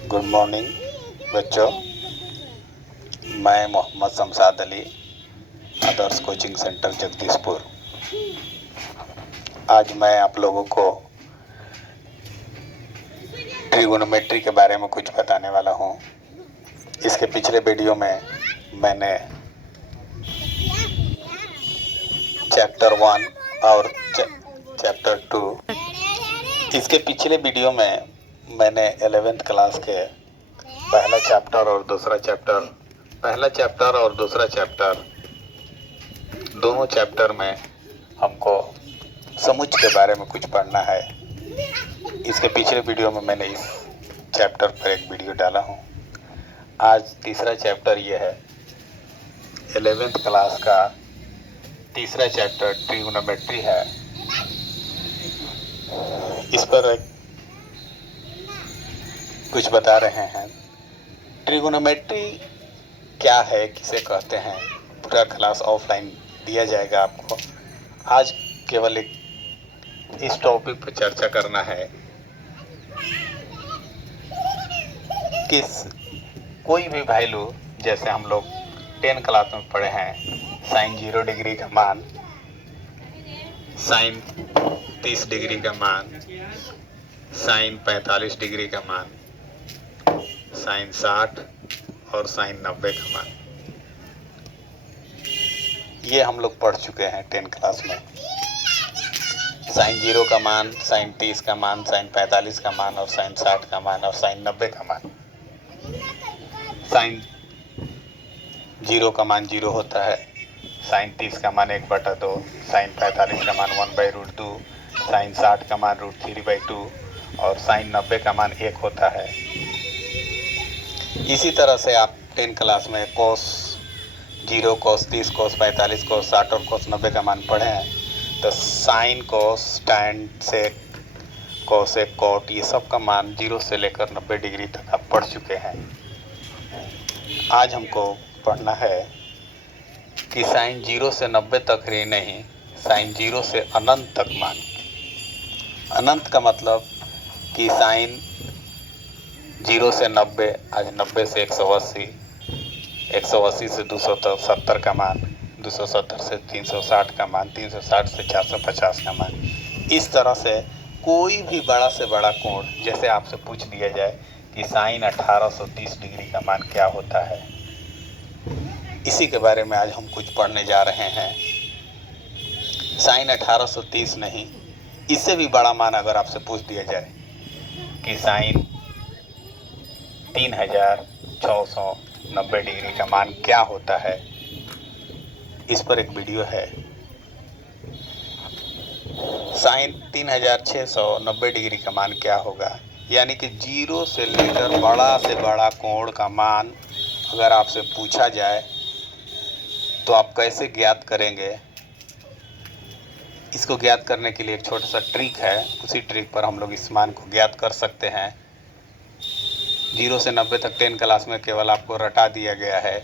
Good morning बच्चों। मैं मोहम्मद शमशाद अली, आदर्श coaching centre Jagdishpur. आज मैं आप लोगों को ट्रिगोनोमेट्री के बारे में कुछ बताने वाला हूँ। इसके पिछले वीडियो में मैंने चैप्टर 1 और चैप्टर 2, इसके पिछले वीडियो में मैंने 11th क्लास के पहला चैप्टर और दूसरा चैप्टर दोनों चैप्टर में हमको समुच्चय के बारे में कुछ पढ़ना है। इसके पिछले वीडियो में मैंने इस चैप्टर पर एक वीडियो डाला हूँ। आज तीसरा चैप्टर ये है, 11th क्लास का तीसरा चैप्टर ट्रिगोनोमेट्री है। इस पर कुछ बता रहे हैं। ट्रिगोनोमेट्री क्या है, किसे कहते हैं, पूरा क्लास ऑफलाइन दिया जाएगा आपको। आज केवल इस टॉपिक पर चर्चा करना है कि कोई भी वैल्यू, जैसे हम लोग 10 क्लास में पढ़े हैं, साइन 0 डिग्री का मान, साइन 30 डिग्री का मान, साइन 45 डिग्री का मान, साइन 60 और साइन 90 का मान, ये हम लोग पढ़ चुके हैं 10 क्लास में। साइन 0 का मान, साइन 30 का मान, साइन 45 का मान और साइन 60 का मान और साइन 90 का मान। साइन 0 का मान 0 होता है, साइन 30 का मान 1/2, साइन 45 का मान 1/√2, साइन 60 का मान √3/2 और साइन 90 का मान 1 होता है। इसी तरह से आप 10 क्लास में कोस 0, कोस 30, कोस 45, कोस 60 और कोस 90 का मान पढ़े हैं। तो साइन, कोस, टैन, सेक, कोसेक, कॉट, ये सब का मान 0 से लेकर 90 डिग्री तक आप पढ़ चुके हैं। आज हमको पढ़ना है कि साइन 0 से 90 तक ही नहीं, साइन 0 से अनंत तक मान। अनंत का मतलब कि साइन 0 से 90, आज 90 से 180, 180 से 270 का मान, 270 से 360 का मान, 360 से 450 का मान। इस तरह से कोई भी बड़ा से बड़ा कोण, जैसे आपसे पूछ दिया जाए कि साइन 1830 डिग्री का मान क्या होता है, इसी के बारे में आज हम कुछ पढ़ने जा रहे हैं। साइन 1830 नहीं, इससे भी बड़ा मान अगर आपसे पूछ दिया जाए कि साइन 3690 डिग्री का मान क्या होता है, इस पर एक वीडियो है। साइन 3690 डिग्री का मान क्या होगा, यानी कि 0 से लेकर बड़ा से बड़ा कोण का मान अगर आपसे पूछा जाए तो आप कैसे ज्ञात करेंगे। इसको ज्ञात करने के लिए एक छोटा सा ट्रिक है, उसी ट्रिक पर हम लोग इस मान को ज्ञात कर सकते हैं। 0 से 90 तक 10 क्लास में केवल आपको रटा दिया गया है,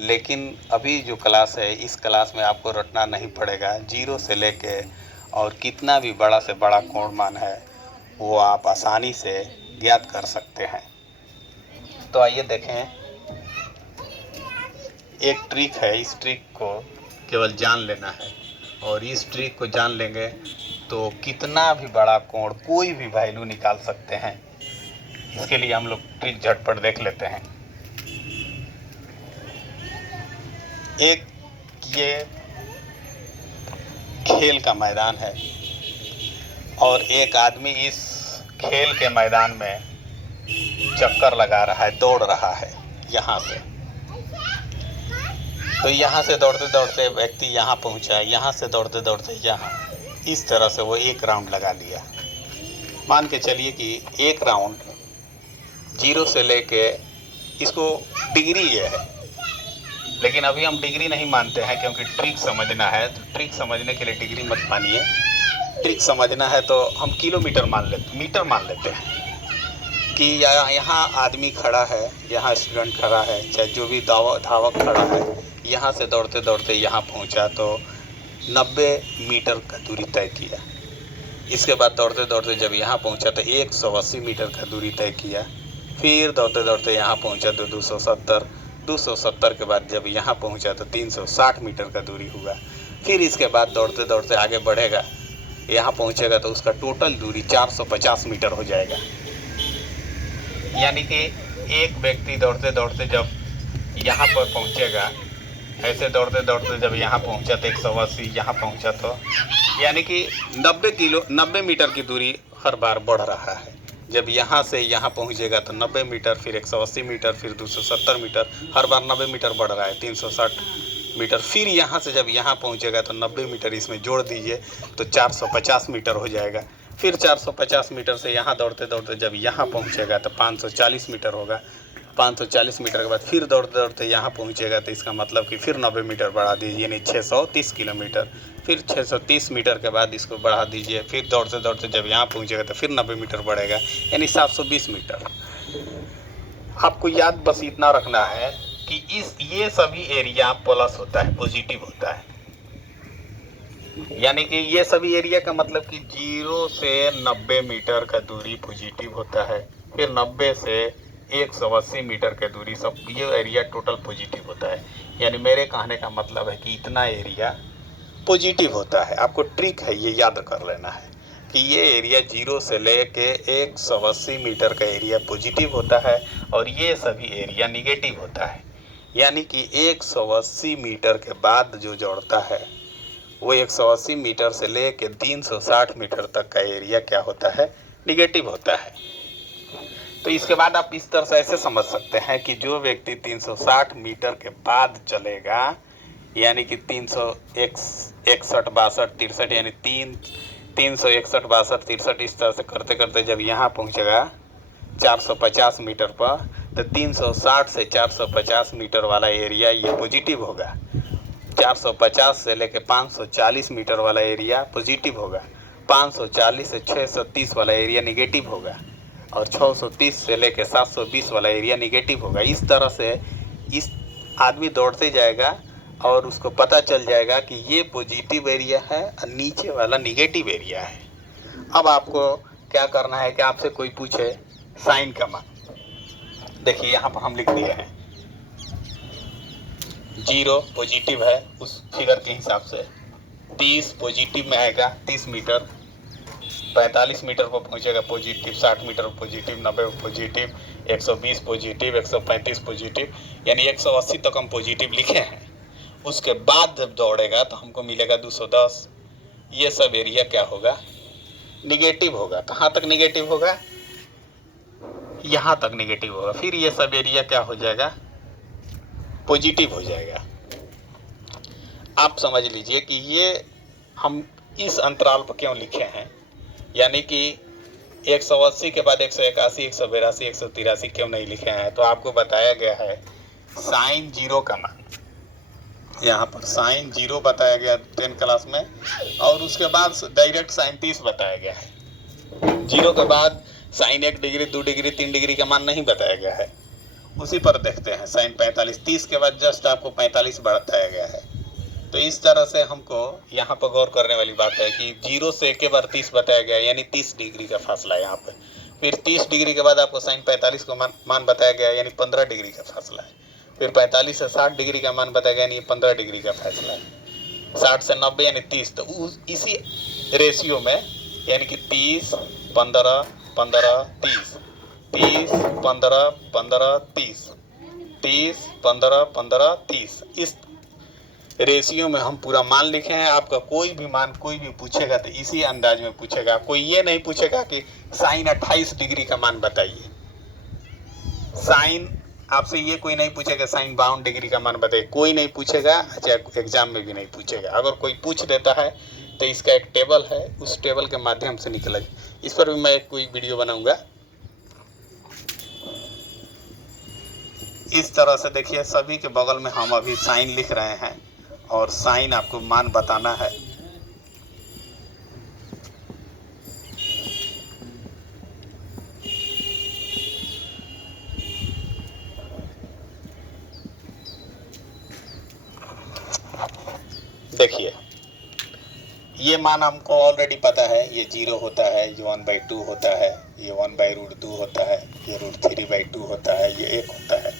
लेकिन अभी जो क्लास है, इस क्लास में आपको रटना नहीं पड़ेगा। 0 से लेके और कितना भी बड़ा से बड़ा कोण मान है वो आप आसानी से ज्ञात कर सकते हैं। तो आइए देखें, एक ट्रिक है, इस ट्रिक को केवल जान लेना है, और इस ट्रिक को जान लेंगे तो कितना भी बड़ा कोण, कोई भी वैल्यू निकाल सकते हैं। इसके लिए हम लोग ट्रिक झटपट देख लेते हैं। एक ये खेल का मैदान है और एक आदमी इस खेल के मैदान में चक्कर लगा रहा है, दौड़ रहा है यहाँ से। तो यहाँ से दौड़ते दौड़ते व्यक्ति यहाँ पहुँचा, यहाँ से दौड़ते दौड़ते यहाँ, इस तरह से वो एक राउंड लगा लिया। मान के चलिए कि एक राउंड 0 से लेके, इसको डिग्री ये है, लेकिन अभी हम डिग्री नहीं मानते हैं क्योंकि ट्रिक समझना है। तो ट्रिक समझने के लिए डिग्री मत मानिए, ट्रिक समझना है तो हम किलोमीटर मीटर मान लेते हैं कि यहाँ आदमी खड़ा है, यहाँ स्टूडेंट खड़ा है, चाहे जो भी धावक खड़ा है, यहाँ से दौड़ते दौड़ते यहाँ पहुँचा तो 90 मीटर का दूरी तय किया। इसके बाद दौड़ते दौड़ते जब यहाँ पहुँचा तो 180 मीटर का दूरी तय किया। फिर दौड़ते दौड़ते यहाँ पहुँचा तो 270, 270 के बाद जब यहाँ पहुँचा तो 360 मीटर का दूरी हुआ। फिर इसके बाद दौड़ते दौड़ते आगे बढ़ेगा, यहाँ पहुँचेगा तो उसका टोटल दूरी 450 मीटर हो जाएगा। यानी कि एक व्यक्ति दौड़ते दौड़ते जब यहाँ पर पहुँचेगा, ऐसे दौड़ते दौड़ते जब यहाँ पहुँचा तो 180, यहाँ पहुँचा तो यानी कि 90 मीटर की दूरी हर बार बढ़ रहा है। जब यहाँ से यहाँ पहुँचेगा तो 90 मीटर, फिर 180 मीटर, फिर 270 मीटर, हर बार 90 मीटर बढ़ रहा है, 360 मीटर। फिर यहाँ से जब यहाँ पहुँचेगा तो 90 मीटर इसमें जोड़ दीजिए तो 450 मीटर हो जाएगा। फिर 450 मीटर से यहाँ दौड़ते दौड़ते जब यहाँ पहुँचेगा तो 540 मीटर होगा। 540 मीटर के बाद फिर दौड़ते दौड़ते यहाँ पहुँचेगा तो इसका मतलब कि फिर 90 मीटर बढ़ा दीजिए, यानी 630 किलोमीटर। फिर 630 मीटर के बाद इसको बढ़ा दीजिए, फिर दौड़ते दौड़ते जब यहाँ पहुँचेगा तो फिर 90 मीटर बढ़ेगा, यानी 720 मीटर। आपको याद बस इतना रखना है कि ये सभी एरिया प्लस होता है, पॉजिटिव होता है। यानी कि ये सभी एरिया का मतलब कि 0 से 90 मीटर का दूरी पॉजिटिव होता है, फिर 90 से 180 मीटर का दूरी, सब ये एरिया टोटल पॉजिटिव होता है। यानी मेरे कहने का मतलब है कि इतना एरिया पॉजिटिव होता है। आपको ट्रिक है ये याद कर लेना है कि ये एरिया 0 से लेके 180 मीटर का एरिया पॉजिटिव होता है और ये सभी एरिया निगेटिव होता है। यानी कि 180 मीटर के बाद जो जोड़ता है वो 180 मीटर से लेके 360 मीटर तक का एरिया क्या होता है, निगेटिव होता है। तो इसके बाद आप इस तरह से ऐसे समझ सकते हैं कि जो व्यक्ति 360 मीटर के बाद चलेगा, यानी कि 361, 62, 63, यानी 361, 62, 63 इस तरह से करते करते जब यहाँ पहुँचेगा 450 मीटर पर, तो 360 से 450 मीटर वाला एरिया ये पॉजिटिव होगा। 450 से लेके 540 मीटर वाला एरिया पॉजिटिव होगा। 540 से 630 वाला एरिया निगेटिव होगा और 630 से लेके 720 वाला एरिया निगेटिव होगा। इस तरह से इस आदमी दौड़ते जाएगा और उसको पता चल जाएगा कि ये पॉजिटिव एरिया है और नीचे वाला निगेटिव एरिया है। अब आपको क्या करना है कि आपसे कोई पूछे साइन का मान, देखिए यहाँ पर हम लिख दिए हैं 0 पॉजिटिव है उस फिगर के हिसाब से, 30 पॉजिटिव में आएगा 30 मीटर, 45 मीटर पर पहुंचेगा positive, 60 metre positive, 90 positive, 120 positive, 135 positive, यानी 180 तक हम पॉजिटिव लिखे हैं। उसके बाद जब दौड़ेगा तो हमको मिलेगा 210। ये सब एरिया क्या होगा, निगेटिव होगा। कहाँ तक निगेटिव होगा, यहाँ तक निगेटिव होगा। फिर ये सब एरिया क्या हो जाएगा, पॉजिटिव हो जाएगा। आप समझ लीजिए कि ये हम इस अंतराल पर क्यों लिखे हैं, यानी कि 180 के बाद 181, 182, 183 क्यों नहीं लिखे हैं। तो आपको बताया गया है साइन 0 का मान, यहाँ पर साइन 0 बताया गया 10 क्लास में, और उसके बाद डायरेक्ट साइन 30 बताया गया है। 0 के बाद साइन 1 डिग्री, 2 डिग्री, 3 डिग्री का मान नहीं बताया गया है। उसी पर देखते हैं साइन 45, 30 के बाद जस्ट आपको 45 बताया गया है। तो इस तरह से हमको यहाँ पर गौर करने वाली बात है कि 0 से एक बार 30 बताया गया, यानी 30 डिग्री का फासला है यहाँ पे। फिर 30 डिग्री के बाद आपको साइन 45 को मान बताया गया, यानी 15 डिग्री का फासला है। फिर 45 से 60 डिग्री का मान बताया गया, यानी 15 डिग्री का फासला है। 60 से 90 यानी 30, तो इसी रेशियो में यानी कि 30, 15, 15, 30, 30, 15, 15, 30, 30, 15, 15, 30, इस रेशियो में हम पूरा मान लिखे हैं। आपका कोई भी मान कोई भी पूछेगा तो इसी अंदाज में पूछेगा। कोई ये नहीं पूछेगा कि साइन 28 डिग्री का मान बताइए, साइन आपसे ये कोई नहीं पूछेगा साइन 52 डिग्री का मान बताइए, कोई नहीं पूछेगा, चाहे एग्जाम में भी नहीं पूछेगा। अगर कोई पूछ देता है तो इसका एक टेबल है, उस टेबल के माध्यम से निकलेगा। इस पर भी मैं एक कोई वीडियो बनाऊंगा। इस तरह से देखिए सभी के बगल में हम अभी साइन लिख रहे हैं और साइन आपको मान बताना है। देखिए ये मान हमको ऑलरेडी पता है, ये 0 होता है, ये 1/2 होता है, ये 1/√2 होता है, ये √3/2 होता है, ये 1 होता है।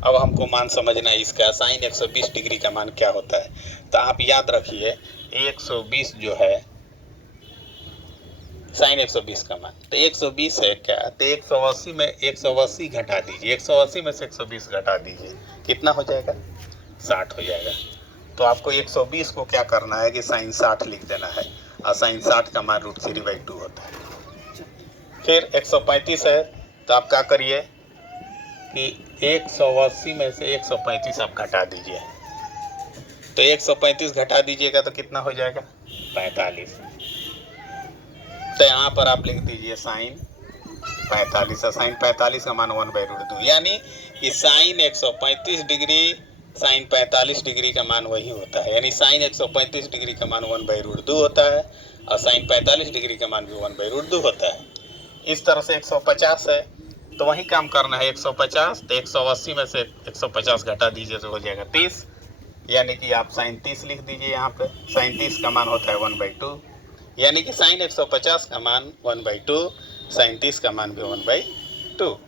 अब हमको मान समझना है इसका साइन 120 डिग्री का मान क्या होता है। तो आप याद रखिए 120 जो है साइन 120 का मान, तो 120 है क्या, तो 180 में 180 घटा दीजिए, 180 में से 120 घटा दीजिए, कितना हो जाएगा, 60 हो जाएगा। तो आपको 120 को क्या करना है कि साइन 60 लिख देना है, और साइन 60 का मान √3/2 होता है। फिर 135 है, तो आप क्या करिए कि 180 में से 135 आप घटा दीजिए, तो 135 घटा दीजिएगा तो कितना हो जाएगा, 45। तो यहाँ पर आप लिख दीजिए साइन 45, साइन 45 का मान 1/√2, यानी कि साइन 135 डिग्री साइन 45 डिग्री का मान वही होता है, यानी साइन 135 डिग्री का मान 1/√2 होता है और साइन 45 डिग्री का मान भी 1/√2 होता है। इस तरह से 150 है, तो वही काम करना है, 150 तो 180 में से 150 घटा दीजिए तो हो जाएगा 30, यानी कि आप साइन 30 लिख दीजिए। यहाँ पे साइन 30 का मान होता है 1/2, यानी कि साइन 150 का मान 1/2, साइन 30 का मान भी 1/2।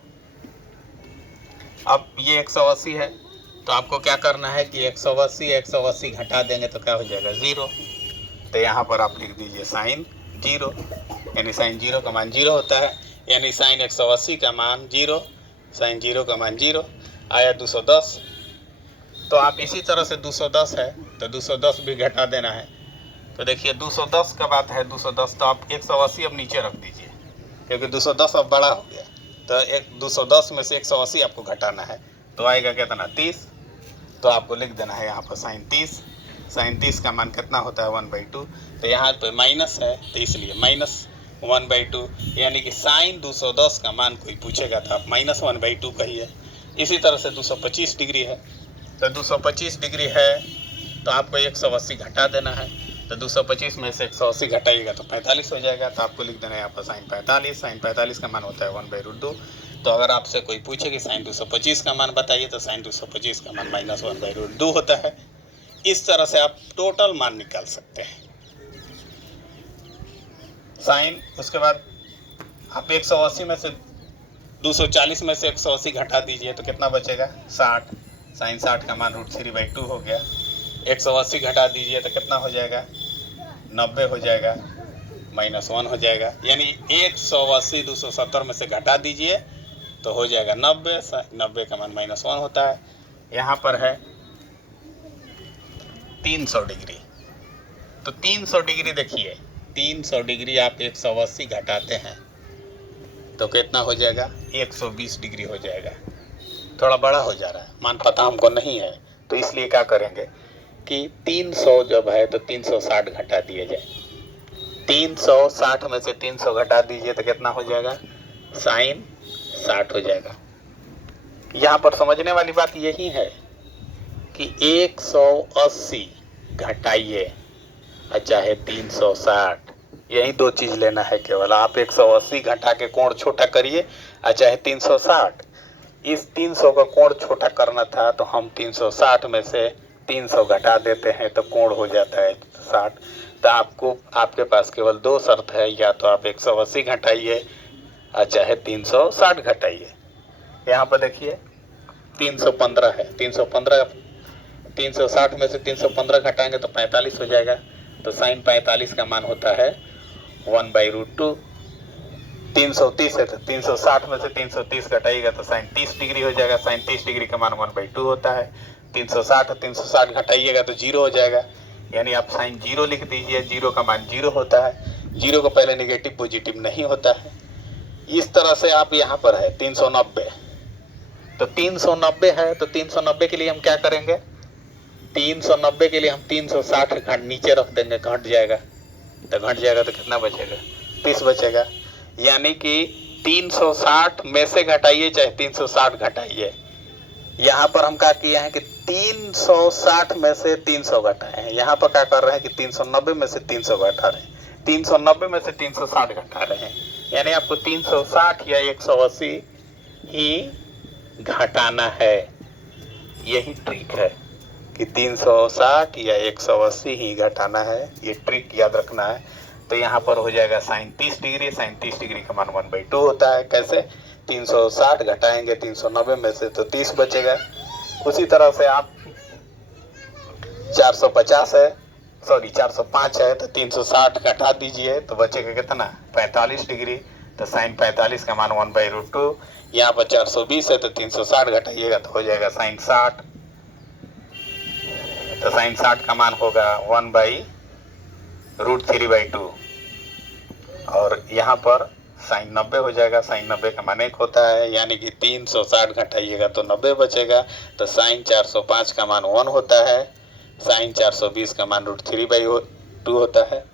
अब ये 180 है, तो आपको क्या करना है कि 180 घटा देंगे तो क्या हो जाएगा, 0। तो यहाँ पर आप लिख दीजिए साइन 0, यानी साइन 0 का मान 0 होता है, यानी साइन 180 का मान 0, साइन 0 का मान 0 आया 210। तो आप इसी तरह से 210 है तो 210 भी घटा देना है। तो देखिए 210 का बात है, 210 तो आप 180 अब नीचे रख दीजिए, क्योंकि 210 अब बड़ा हो गया, तो 210 में से 180 आपको घटाना है, तो आएगा कितना, 30। तो आपको लिख देना है यहाँ पर साइन 30, साइन 30 का मान कितना होता है, 1/2। तो यहाँ पे माइनस है तो इसलिए -1/2, यानी कि साइन 210 का मान कोई पूछेगा तो आप -1/2 कहिए। इसी तरह से 225 डिग्री है, तो 225 डिग्री है तो आपको 180 घटा देना है, तो 225 में से 180 घटाइएगा तो 45 हो जाएगा। तो आपको लिख देना है यहाँ पर साइन 45, साइन 45 का मान होता है 1/2। तो अगर आपसे कोई पूछे कि साइन 225 का मान बताइए तो साइन 225 का मान -1/2 होता है। इस तरह से आप टोटल मान निकाल सकते हैं साइन। उसके बाद आप 180 में से 240 में से 180 घटा दीजिए तो कितना बचेगा, 60, साइन 60 का मान √3/2 हो गया। 180 घटा दीजिए तो कितना हो जाएगा, 90 हो जाएगा, -1 हो जाएगा, यानी 180 270 में से घटा दीजिए तो हो जाएगा 90, 90 का मान -1 होता है। यहाँ पर है 300 डिग्री, तो 300 डिग्री देखिए, 300 डिग्री आप 180 घटाते हैं तो कितना हो जाएगा, 120 डिग्री हो जाएगा। थोड़ा बड़ा हो जा रहा है, मान पता हमको नहीं है, तो इसलिए क्या करेंगे कि 300 जब है तो 360 घटा दिया जाए, 360 में से 300 घटा दीजिए तो कितना हो जाएगा, साइन 60 हो जाएगा। यहाँ पर समझने वाली बात यही है कि 180 घटाइए और चाहे 360, यही दो चीज़ लेना है केवल। आप 180 घटा के कोण छोटा करिए और चाहे 360, इस 300 का कोण छोटा करना था तो हम 360 में से 300 घटा देते हैं तो कोण हो जाता है 60। तो आपको आपके पास केवल दो शर्त है, या तो आप 180 घटाइए और चाहे 360 घटाइए। यहाँ पर देखिए 315 है, 360 में से 315 घटाएंगे तो 45 हो जाएगा। तो साइन 45 का मान होता है 1/√2। 330 है तो 360 में से 330 घटाइएगा तो साइन 30 डिग्री हो जाएगा, साइन 30 डिग्री का मान 1/2 होता है। 360 घटाइएगा तो 0 हो जाएगा, यानी आप साइन 0 लिख दीजिए, 0 का मान 0 होता है। 0 को पहले नेगेटिव पॉजिटिव नहीं होता है। इस तरह से आप यहाँ पर है 390, तो 390 है तो 390 के लिए हम क्या करेंगे, 390 के लिए हम 360 घट नीचे रख देंगे, घट जाएगा, तो घट जाएगा तो कितना बचेगा, 30 बचेगा। यानी कि 360 में से घटाइए चाहे 360 घटाइए। यहाँ पर हम क्या किए हैं कि 360 में से 300 घटाए हैं, यहाँ पर क्या कर रहे हैं कि 390 में से 300 घटा रहे हैं, 390 में से 360 घटा रहे हैं, यानी आपको 360 या 180 ही घटाना है। यही ट्रिक है कि 360 या 180 ही घटाना है, ये ट्रिक याद रखना है। तो यहाँ पर हो जाएगा साइन 30 डिग्री, साइन 30 डिग्री का मान 1/2 होता है। कैसे, 360 घटाएंगे 390 में से तो 30 बचेगा। उसी तरह से आप 450 है, सॉरी 405 है तो 360 घटा दीजिए तो बचेगा कितना, 45 डिग्री। तो साइन 45 का मान 1/√2। यहाँ पर 420 है तो 360 घटाइएगा तो हो जाएगा साइन 60। तो साइन 60 का मान होगा 1/√3/2। और यहाँ पर साइन 90 हो जाएगा। साइन 90 का मान 1 होता है, यानी कि 360 घटाइएगा तो 90 बचेगा। तो साइन 405 का मान 1 होता है। साइन 420 का मान √3/2 होता है।